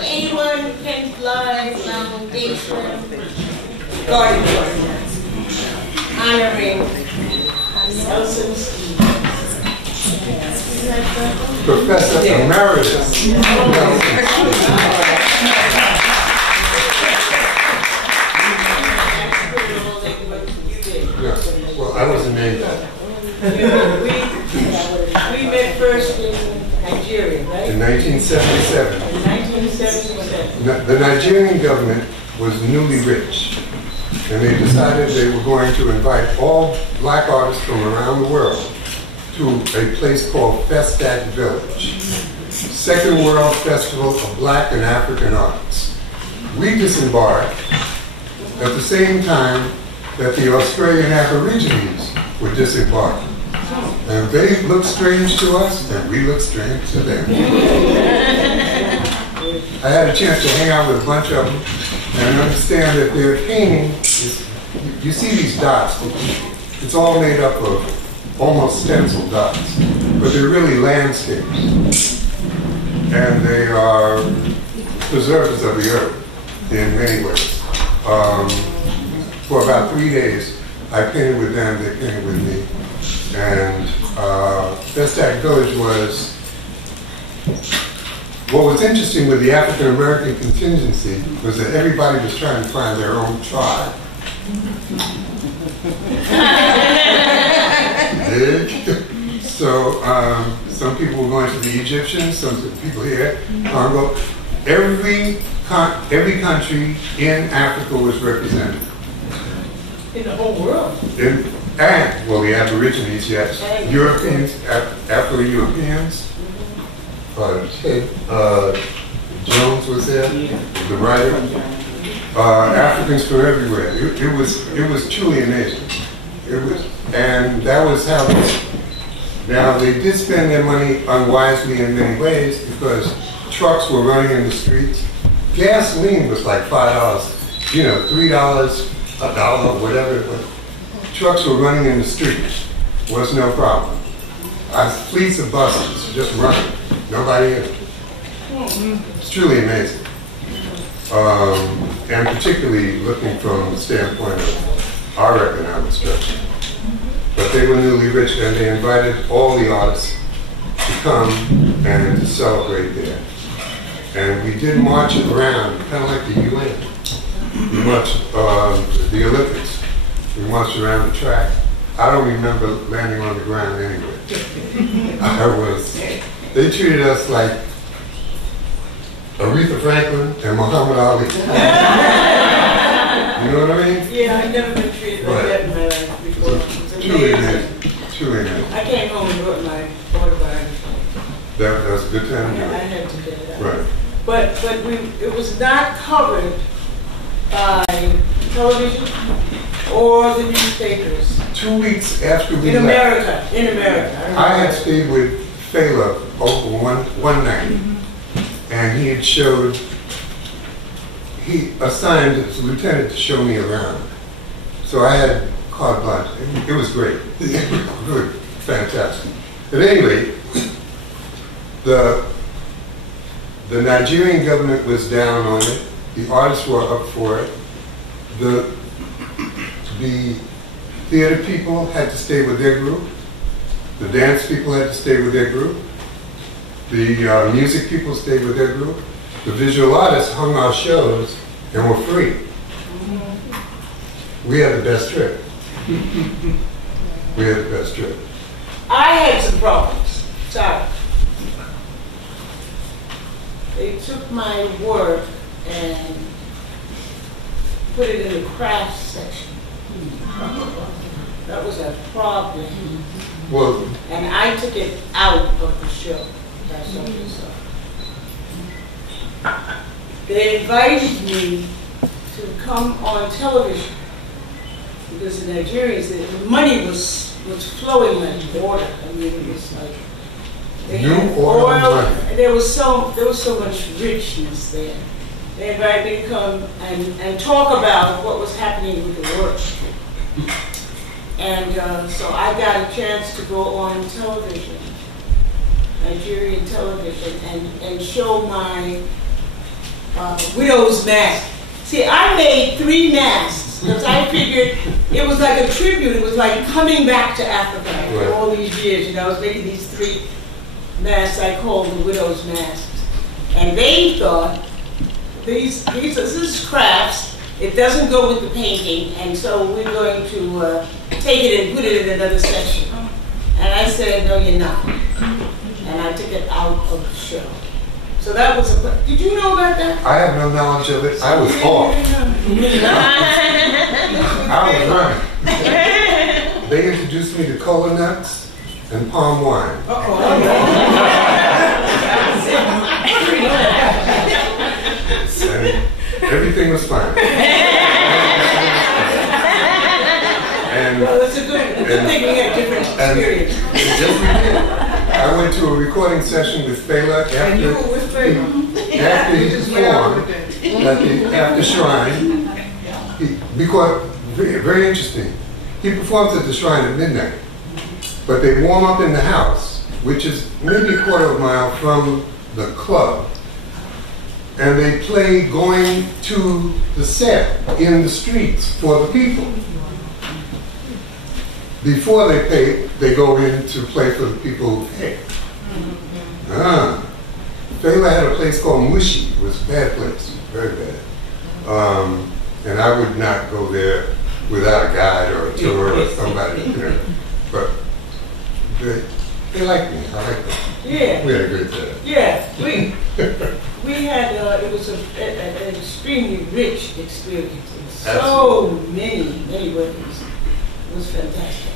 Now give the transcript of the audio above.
Anyone can fly foundation, garden honoring Nelson's Professor Emeritus. Yes. Well, I wasn't made that. We met first in Nigeria, right? In 1977. In 1977. The Nigerian government was newly rich, and they decided they were going to invite all black artists from around the world to a place called Festac Village, Second World Festival of Black and African Arts. We disembarked at the same time that the Australian Aborigines were disembarking. And they looked strange to us, and we looked strange to them. I had a chance to hang out with a bunch of them and understand that their painting is, you see these dots, it's all made up of almost stencil dots, but they're really landscapes. And they are preservers of the earth in many ways. For about 3 days, I painted with them, they painted with me. And Festac Village was, what was interesting with the African American contingency was that everybody was trying to find their own tribe. So some people were going to the Egyptians, some people here, Congo. Every country in Africa was represented. In the whole world. Well, the Aborigines, yes. Europeans, Afro-Europeans. Jones was there, the writer. Africans from everywhere. It was truly amazing. And that was how. Now they did spend their money unwisely in many ways because trucks were running in the streets. Gasoline was like $5, $3, $1, whatever it was. Trucks were running in the streets. Was no problem. Fleets of buses just running. Nobody in it. It's truly amazing. And particularly looking from the standpoint of our economic structure. But they were newly rich and they invited all the artists to come and to celebrate there. And we did march around, kind of like the UN. We marched the Olympics. We marched around the track. I don't remember landing on the ground anyway. They treated us like Aretha Franklin and Muhammad Ali. You know what I mean? Yeah, I've never been treated like that in my life before. Truly amazing. Truly amazing. I came home and wrote my autobiography. That was a good time to do it. I had to do that. Right. But it was not covered by television or the newspapers. 2 weeks after we left. In America. I had stayed with Fela over one night, and he assigned his lieutenant to show me around. So I had carte blanche. It was great. It was really fantastic. At any rate, the Nigerian government was down on it. The artists were up for it. The theater people had to stay with their group. The dance people had to stay with their group. The music people stayed with their group. The visual artists hung our shows and were free. We had the best trip. We had the best trip. I had some problems. Sorry. They took my work and put it in the craft section. That was a problem. Well, and I took it out of the show. That's something so. They invited me to come on television because the Nigerians, the money was flowing like water. I mean, it was like they had oil. And there was so much richness there. They invited me to come and talk about what was happening with the work. And so I got a chance to go on television Nigerian television and show my widow's mask. See, I made 3 masks because I figured it was like a tribute. It was like coming back to Africa after all these years. You know, I was making these 3 masks I called the widow's masks. And they thought, this is crafts. It doesn't go with the painting, and so we're going to take it and put it in another section. And I said, no, you're not. And I took it out of the show. So that was a, did you know about that? I have no knowledge of it. I was off. I was running. They introduced me to cola nuts and palm wine. And everything was fine. And, well, it's a good thing we had different experience. Yes, we did. I went to a recording session with Fela after he performed at the shrine. Because very interesting. He performs at the shrine at midnight, but they warm up in the house, which is maybe a quarter of a mile from the club, and they play going to the set in the streets for the people. Before they pay, they go in to play for the people who pay. Fela had a place called Mushi. It was a bad place, very bad. And I would not go there without a guide or a tour or somebody, you know. But they liked me. I liked them. Yeah. We had a great time. Yeah, we had, it was an extremely rich experience in so many ways. It was fantastic.